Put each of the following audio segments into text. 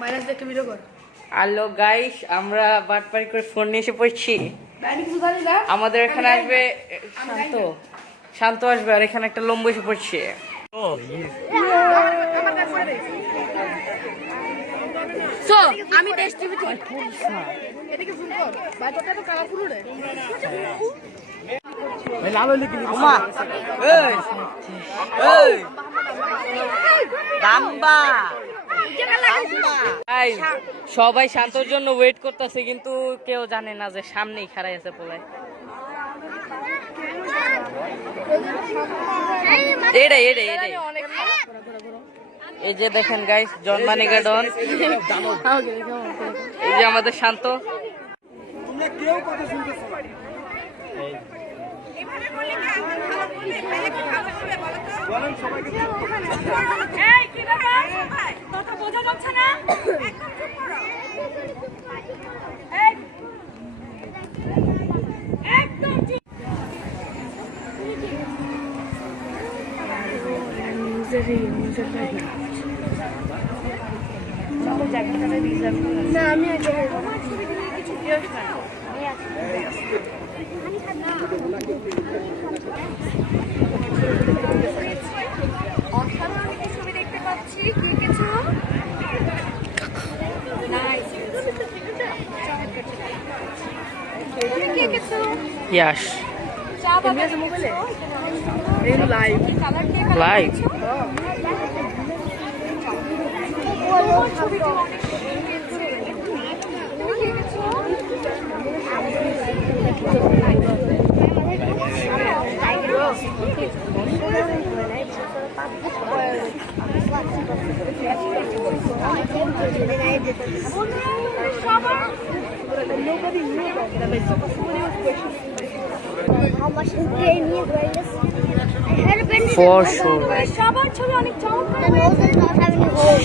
Minus দেখে video কর। Hello guys, আমরা বাটপারি করে ফোন নিয়ে এসে পড়ছি। আমাদের এখানে আসবে শান্ত, শান্ত আসবে, আর এখানে একটা লম্বু এসে পড়ছে। সো আমি দেশ টিভি থেকে এদিকে জুম কর ভাই, তোটা তো কালারফুল রে ভাই লালো লিখি আমা এই এই বাম্বা সবাই শান্তর জন্য ওয়েট করতেছে, কিন্তু কেউ জানে না যে সামনেই খাড়াই আছে পোলায়। এটাই এটাই এটাই এই যে দেখেন গাইস, জন্মানি গার্ডন, এই যে আমাদের শান্ত। তোমরা কেউ কথা শুনতেছো না। বলেন সবাইকে এই কি ব্যাপার ভাই, কথা বোঝা যাচ্ছে না? একদম চুপ করো। এই একদম চুপ। না আমি আগে অসাধারণ একটি ছবি দেখতে পাচ্ছি। কি কিছু নাইস, কি কিছু ইয়াস চা বাগান মোবাইলে এই লাইভ কালার দিয়ে লাইভ ছবিটা অনেক সুন্দর। কি কিছু How much is Grammy Awareness? I had a been for sure. সবার ছবি অনেক চমৎকার। The nose is not having a hole.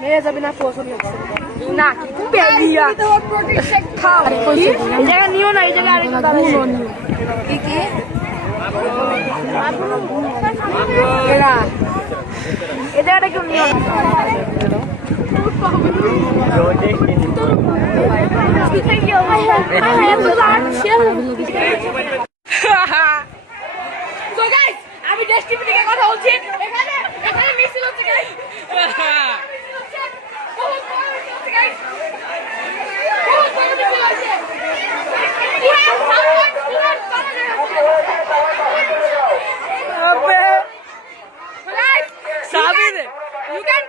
মেয়ে যাবে না পছন্দ না কি বেলিয়া খাও এই জায়গা নিও না, এই জায়গা আরেকটা দাঁড়াও নিও কি কি এরা এই জায়গাটা কেউ নিও না। আমি দেশ টিভি থেকে কথা বলছি। এখানে এখানে মিছিল হচ্ছে গাইস, বহুত বড় মিছিল হচ্ছে গাইস, বহুত বড় মিছিল হচ্ছে। You can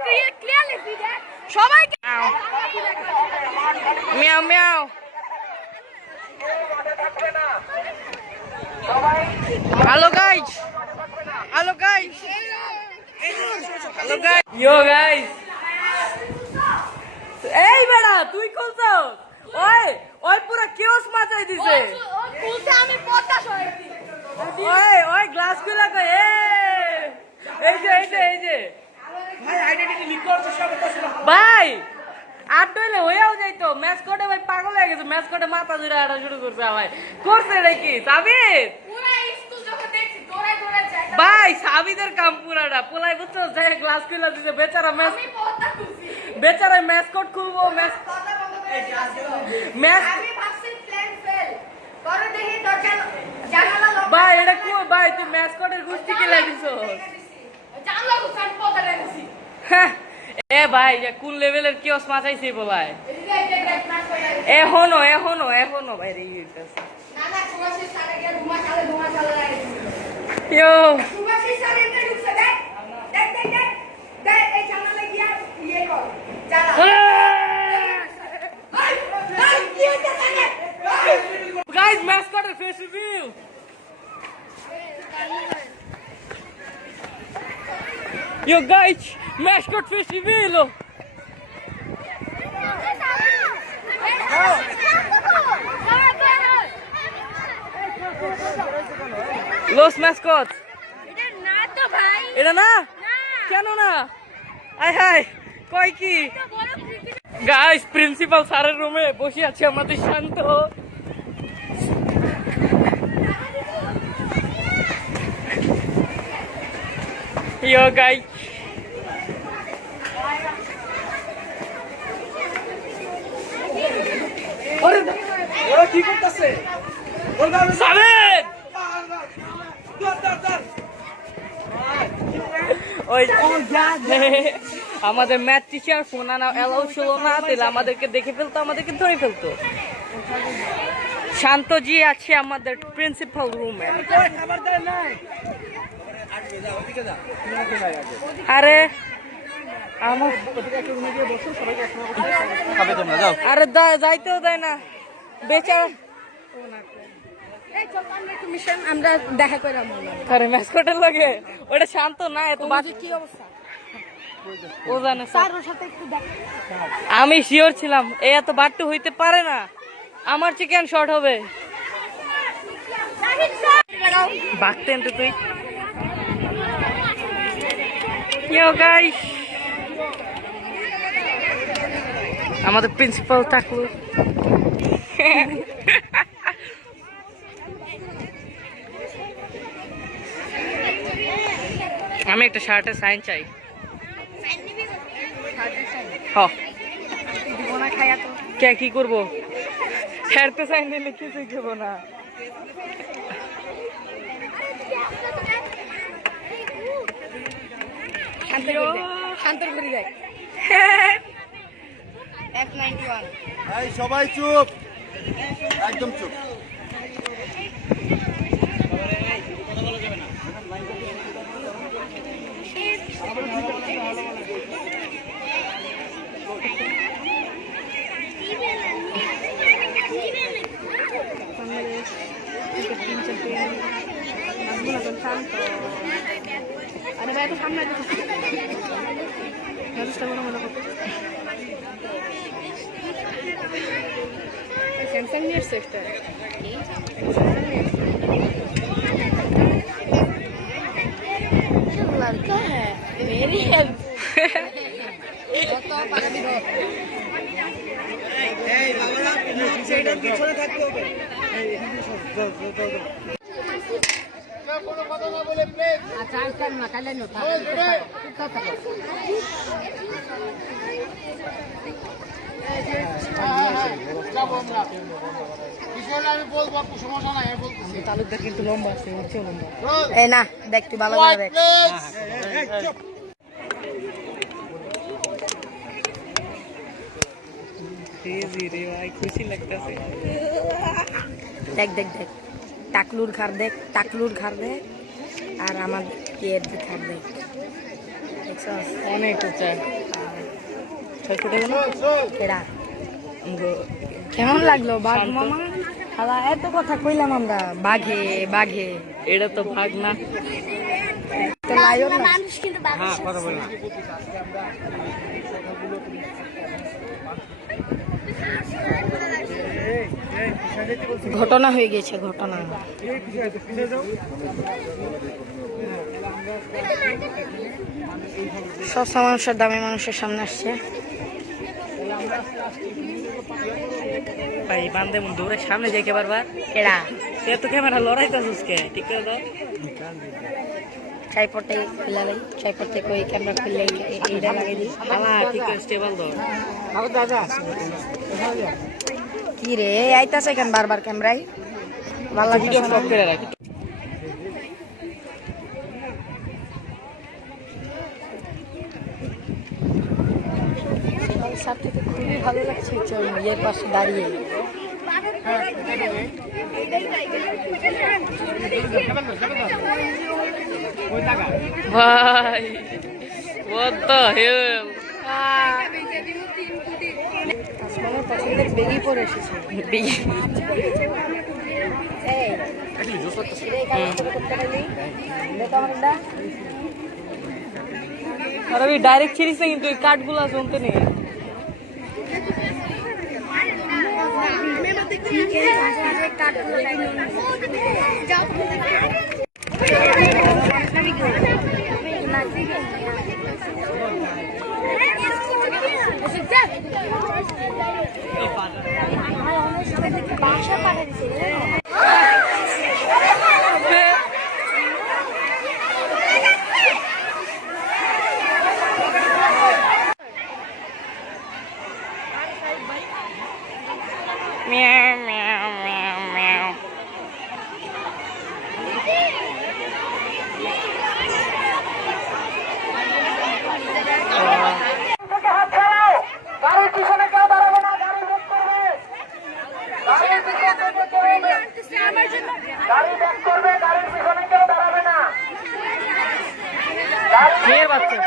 clearly see that. সবাইকে মিয়াও মিয়াও। Hello guys, hello guys, hello guys, yo guys. এই বেড়া তুই কোনছো? ওই ওই পুরো কিওস মাচাই দিছে। বলতে আমি পদ্মা সরাইছি। ওই ওই গ্লাস গুলা কই? এই যে এই যে এই যে ভাই আইডেন্টিটি লিক করছো সব কথা। ভাই আর দইলে হয়েও যাইতো। ম্যাচ কোডে ভাই পাগল হয়ে গেছে, ম্যাচ কোডে মাথা জুড়ে আড়া শুরু করবে। ভাই করছে নাকি সাবিত? পুরো স্কুল যখন দেখছি দৌড়ায় দৌড়ায় যায়। ভাই সাবিদের কাম পুরাটা পোলাই বুঝছো, যে গ্লাস খুলে দিছে বেচারা। ম্যাচ আমি পদ্মা খুলছি। বেচারা ম্যাচ কোড খুলবো, ম্যাচ ম্যাচ আমি ভাবছি প্ল্যান ফেল। পরে দেখি দরজা জানালা লক। ভাই এটা কো ভাই, তুই ম্যাচ কোডের গুষ্টি কি লাগিছো? জানলা গুছান পদ্মা রেখেছি। এ ভাই যে কোন লেভেলের কিওস মাচাইছে বলাই। এই এখনো এখনো এখনো ভাই রে হইতাছে। না না সুভাষের সাথে গিয়ে ঘুমা চালে ইয়ো সুভাষের সাথে এনে ঢুকছে। দেখ দেখ দেখ দেখ দেখ এই জানালা গিয়া ইয়ে কর জানা। এই কি হচ্ছে জানে? গাইস ম্যাচ কোডের face review. Yo guys, mascot festival. Los mascots. এটা না তো ভাই, এটা না? না কেন না? আয় হায় কয় কি? এটা বড় ক্রিকেট। গাইস প্রিন্সিপাল স্যারের রুমে বসে আছে আমাদের শান্ত। ইয়ো গাইস ওরা কি করতেছে? সাবেদ ওই আমাদের ম্যাথ টিচার ফোন আনা এলাও ছিল না, তাহলে আমাদেরকে দেখে ফেলতো, আমাদেরকে ধরে ফেলতো। শান্তজি আছে আমাদের প্রিন্সিপাল রুমে। আরে আমার আরে যাইতেও দেয় না বেচারা। আমরা দেখা করলাম আরে ম্যাসকটের লাগে ওটা শান্ত না, এত কি অবস্থা ও জানে স্যার ওর সাথে একটু দেখা। আমি শিওর ছিলাম এ এত বাট্টু হইতে পারে না, আমার চিকেন শর্ট হবে। বাগতেন তো তুই। ইয়ো গাইস আমাদের প্রিন্সিপাল টাকলু। আমি একটা শার্টের সাইন চাই। কে কি করবো? শার্টে সাইন দিলে কিছুই করবো না। শান্তর করে দেয় F91। এই সবাই চুপ, একদম চুপ। আরে ভাই তো সামনে স্যামসাং নিয়ে এসছে একটা। लड़का है मेरी हेल्प সেইটার পিছনে থাকতে হবে। আচ্ছা আজকাল না কালে না তালুকদার কিন্তু লম্বা আছে, হচ্ছে লম্বা। এই না দেখ তুই ভালো করে দেখ। খুশি লাগতেছে। দেখ দেখ দেখ টাকলুর ঘর দেখ, টাকলুর ঘর দেখ আর আমার ইয়ের ঘর দেখ। দেখছস অনেক উঁচা 6 ফুট হবে না? এরা কেমন লাগলো বাঘ মামা? হালা এত কথা কইলাম আমরা বাঘে বাঘে, এটা তো ভাগ না, তো লায়ন না। মানুষ কিন্তু হ্যাঁ, কথা বল না। ঘটনা হয়ে গেছে, ঘটনা। সস্তা মানুষের দামি মানুষের সামনে আসছে। ভাই বান্দে মন দৌড়ে সামনে যাই কেবার বার কেডা সে তো ক্যামেরা লড়াইতেছিস কে? ঠিক করে দাও। চাইপটে খুললাই, চাইপটে কই ক্যামেরা খুললে এইটা লাগিয়ে দিই। হ্যাঁ ঠিক আছে, স্টেবল দাও। কি রে আইতাছে কেন বারবার ক্যামেরায়? ভালো ভিডিও লাগছে স্টপ করে রাখি। সাথে থেকে খুবই ভালো লাগছে ইয়ের পাশে দাঁড়িয়ে। ভাই what the hell? আসমানের পছন্দের বেগি পরে এসেছে। আর আমি ডাইরেক্ট ছিড়িস না, কিন্তু এই কাঠগুলো শুনতে নেই। Meow, meow, meow, meow. মেয়ের বাচ্চা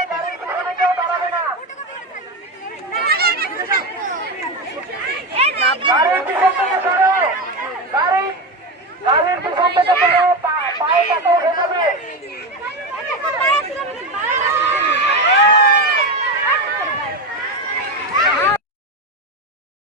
Bye.